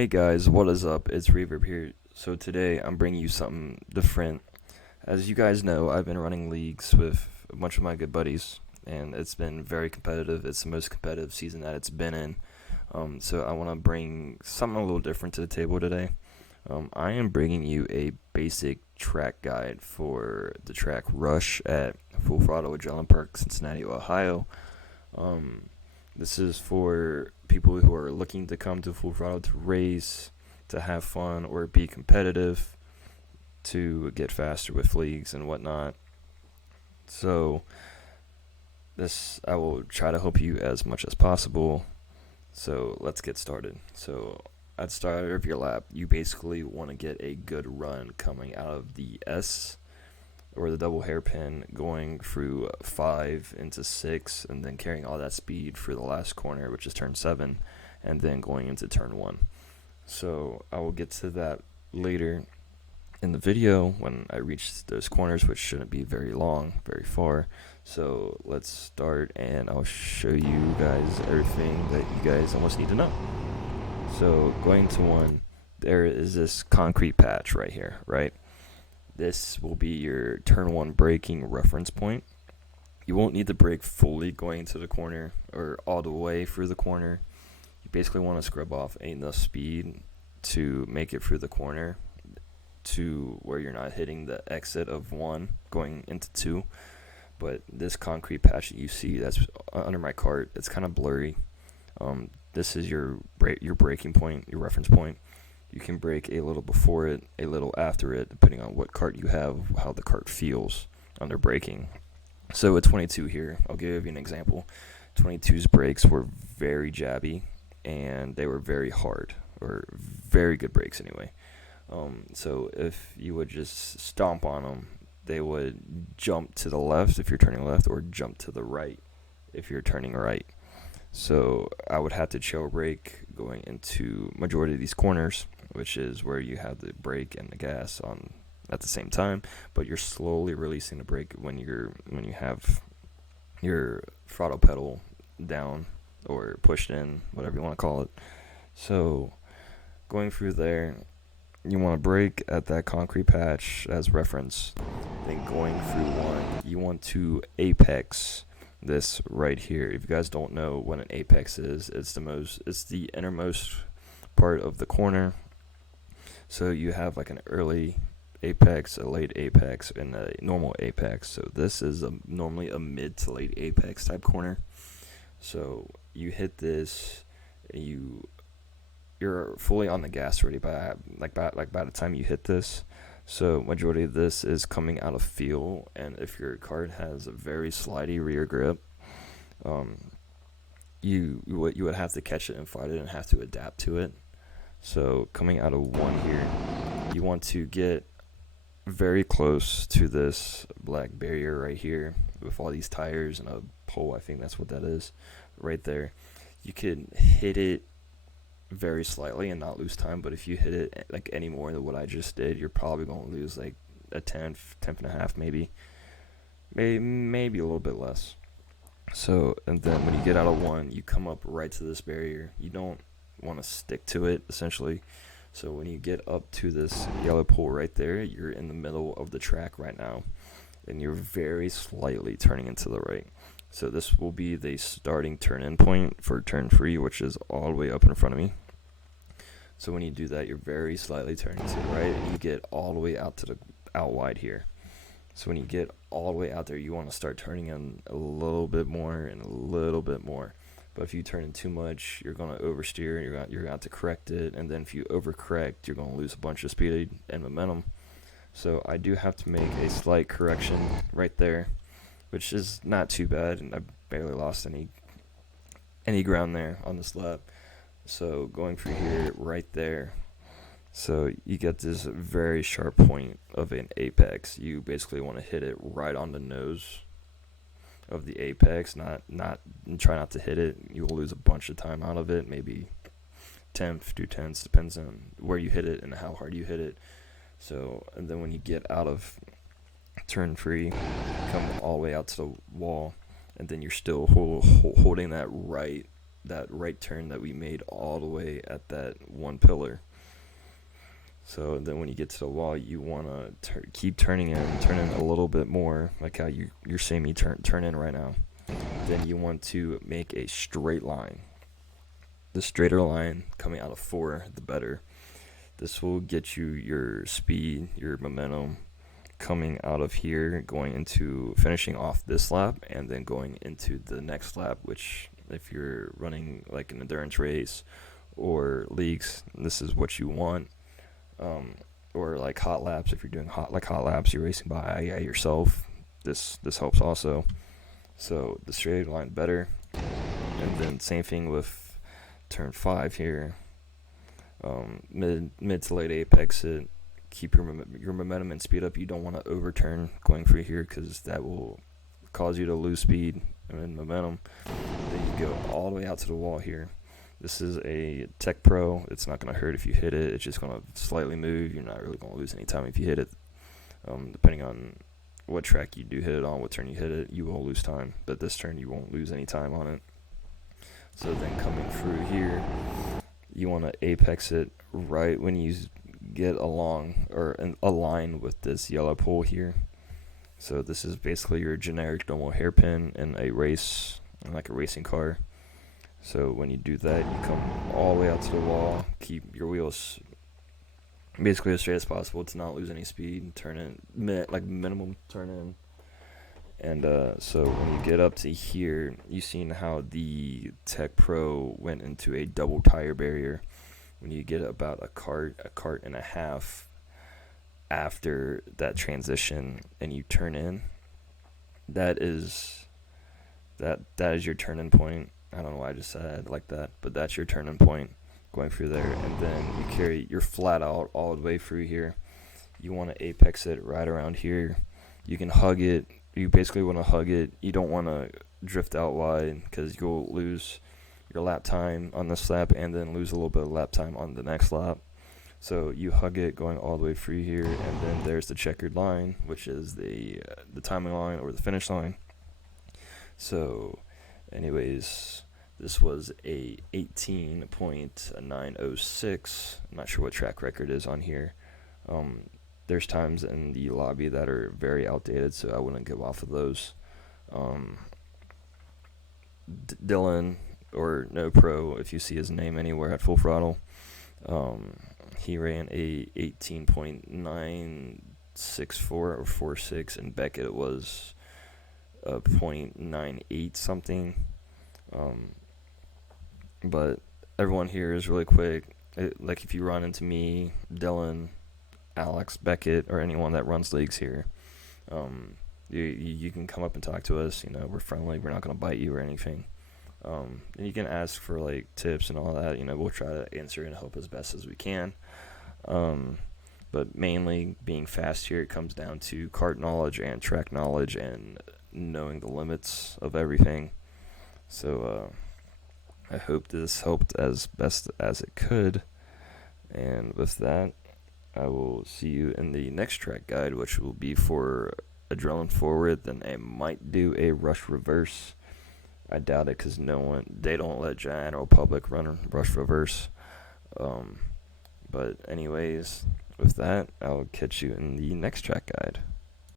Hey guys, what is up? It's Reverb here. So today I'm bringing you something different. As you guys know, I've been running leagues with a bunch of my good buddies, and it's been very competitive. It's the most competitive season that it's been in. So I want to bring something a little different to the table today. I am bringing you a basic track guide for the track Rush at Full Throttle Adrenaline Park, Cincinnati, Ohio. Um, this is for people who are looking to come to Full Throttle to race, to have fun, or be competitive, to get faster with leagues and whatnot. So this I will try to help you as much as possible. So let's get started. So at the start of your lap, you basically want to get a good run coming out of the S or the double hairpin, going through 5 into 6, and then carrying all that speed for the last corner, which is turn 7, and then going into turn 1. So I will get to that later in the video when I reach those corners, which shouldn't be very long, very far. So let's start, and I'll show you guys everything that you guys almost need to know. So going to 1, there is this concrete patch right here, right? This will be your turn 1 braking reference point. You won't need to brake fully going to the corner or all the way through the corner. You basically want to scrub off enough speed to make it through the corner to where you're not hitting the exit of 1 going into 2. But this concrete patch that you see that's under my cart, it's kind of blurry. This is your braking point, your reference point. You can brake a little before it, a little after it, depending on what cart you have, how the cart feels under braking. So with 22 here, I'll give you an example. 22's brakes were very jabby, and they were very hard, or very good brakes anyway. So if you would just stomp on them, they would jump to the left if you're turning left, or jump to the right if you're turning right. So I would have to chill brake going into majority of these corners, which is where you have the brake and the gas on at the same time, but you're slowly releasing the brake when you have your throttle pedal down or pushed in, whatever you want to call it. So going through there, you want to brake at that concrete patch as reference. Then going through 1, you want to apex this right here. If you guys don't know what an apex is, it's the innermost part of the corner. So you have like an early apex, a late apex, and a normal apex. So this is normally a mid to late apex type corner. So you hit this, you're fully on the gas already by the time you hit this. So majority of this is coming out of feel, and if your cart has a very slidey rear grip, you would have to catch it and fight it and have to adapt to it. So coming out of 1 here, you want to get very close to this black barrier right here with all these tires and a pole. I think that's what that is right there. You can hit it very slightly and not lose time, but if you hit it like any more than what I just did, you're probably going to lose like a tenth and a half, maybe a little bit less. So, and then when you get out of 1, you come up right to this barrier. You don't want to stick to it, essentially. So when you get up to this yellow pole right there, you're in the middle of the track right now, and you're very slightly turning into the right. So this will be the starting turn-in point for turn 3, which is all the way up in front of me. So when you do that, you're very slightly turning to the right, and you get all the way out wide here. So when you get all the way out there, you want to start turning in a little bit more and a little bit more. But if you turn in too much, you're going to oversteer, and you're going to have to correct it. And then if you overcorrect, you're going to lose a bunch of speed and momentum. So I do have to make a slight correction right there, which is not too bad, and I barely lost any ground there on this lap. So going through here, right there, so you get this very sharp point of an apex. You basically want to hit it right on the nose of the apex, not try not to hit it. You will lose a bunch of time out of it, maybe 2/10, depends on where you hit it and how hard you hit it. So, and then when you get out of turn 3, come all the way out to the wall, and then you're still holding that right that right turn that we made all the way at that one pillar. So then when you get to the wall, you want to keep turning in a little bit more, like how you're seeing me turn in right now. Then you want to make a straight line. The straighter line coming out of 4, the better. This will get you your speed, your momentum coming out of here, going into finishing off this lap, and then going into the next lap, which if you're running like an endurance race or leagues, this is what you want. Or like hot laps, if you're doing hot laps, you're racing by yourself. This helps also. So the straight line better, and then same thing with turn 5 here. Mid to late apex it. Keep your momentum and speed up. You don't want to overturn going through here because that will cause you to lose speed and momentum. Then you go all the way out to the wall here. This is a Tech Pro. It's not going to hurt if you hit it. It's just going to slightly move. You're not really going to lose any time if you hit it. Depending on what track you do hit it on, what turn you hit it, you will lose time. But this turn, you won't lose any time on it. So then coming through here, you want to apex it right when you get along or align with this yellow pole here. So this is basically your generic normal hairpin in a race, like a racing car. So when you do that, you come all the way out to the wall, keep your wheels basically as straight as possible to not lose any speed, turn in, minimum turn in. And so when you get up to here, you've seen how the Tech Pro went into a double tire barrier. When you get about a cart and a half after that transition and you turn in, that is your turn-in point. I don't know why I just said it like that, but that's your turn-in point going through there. And then you're flat out all the way through here. You want to apex it right around here. You can hug it. You basically want to hug it. You don't want to drift out wide because you'll lose your lap time on this lap and then lose a little bit of lap time on the next lap. So you hug it going all the way through here, and then there's the checkered line, which is the timing line or the finish line. So anyways, this was a 18.906. I'm not sure what track record is on here. There's times in the lobby that are very outdated, so I wouldn't go off of those. Dylan, or No Pro, if you see his name anywhere at Full Throttle, he ran a 18.964 or 46, and Beckett it was a .98 something. But everyone here is really quick. Like if you run into me, Dylan, Alex, Beckett, or anyone that runs leagues here, you can come up and talk to us. You know, we're friendly. We're not going to bite you or anything. And you can ask for like tips and all that. You know, we'll try to answer and help as best as we can. But mainly being fast here, it comes down to kart knowledge and track knowledge and knowing the limits of everything. So I hope this helped as best as it could. And with that, I will see you in the next track guide, which will be for adrenaline forward. Then I might do a rush reverse. I doubt it because they don't let general public run rush reverse. But anyways, with that, I'll catch you in the next track guide.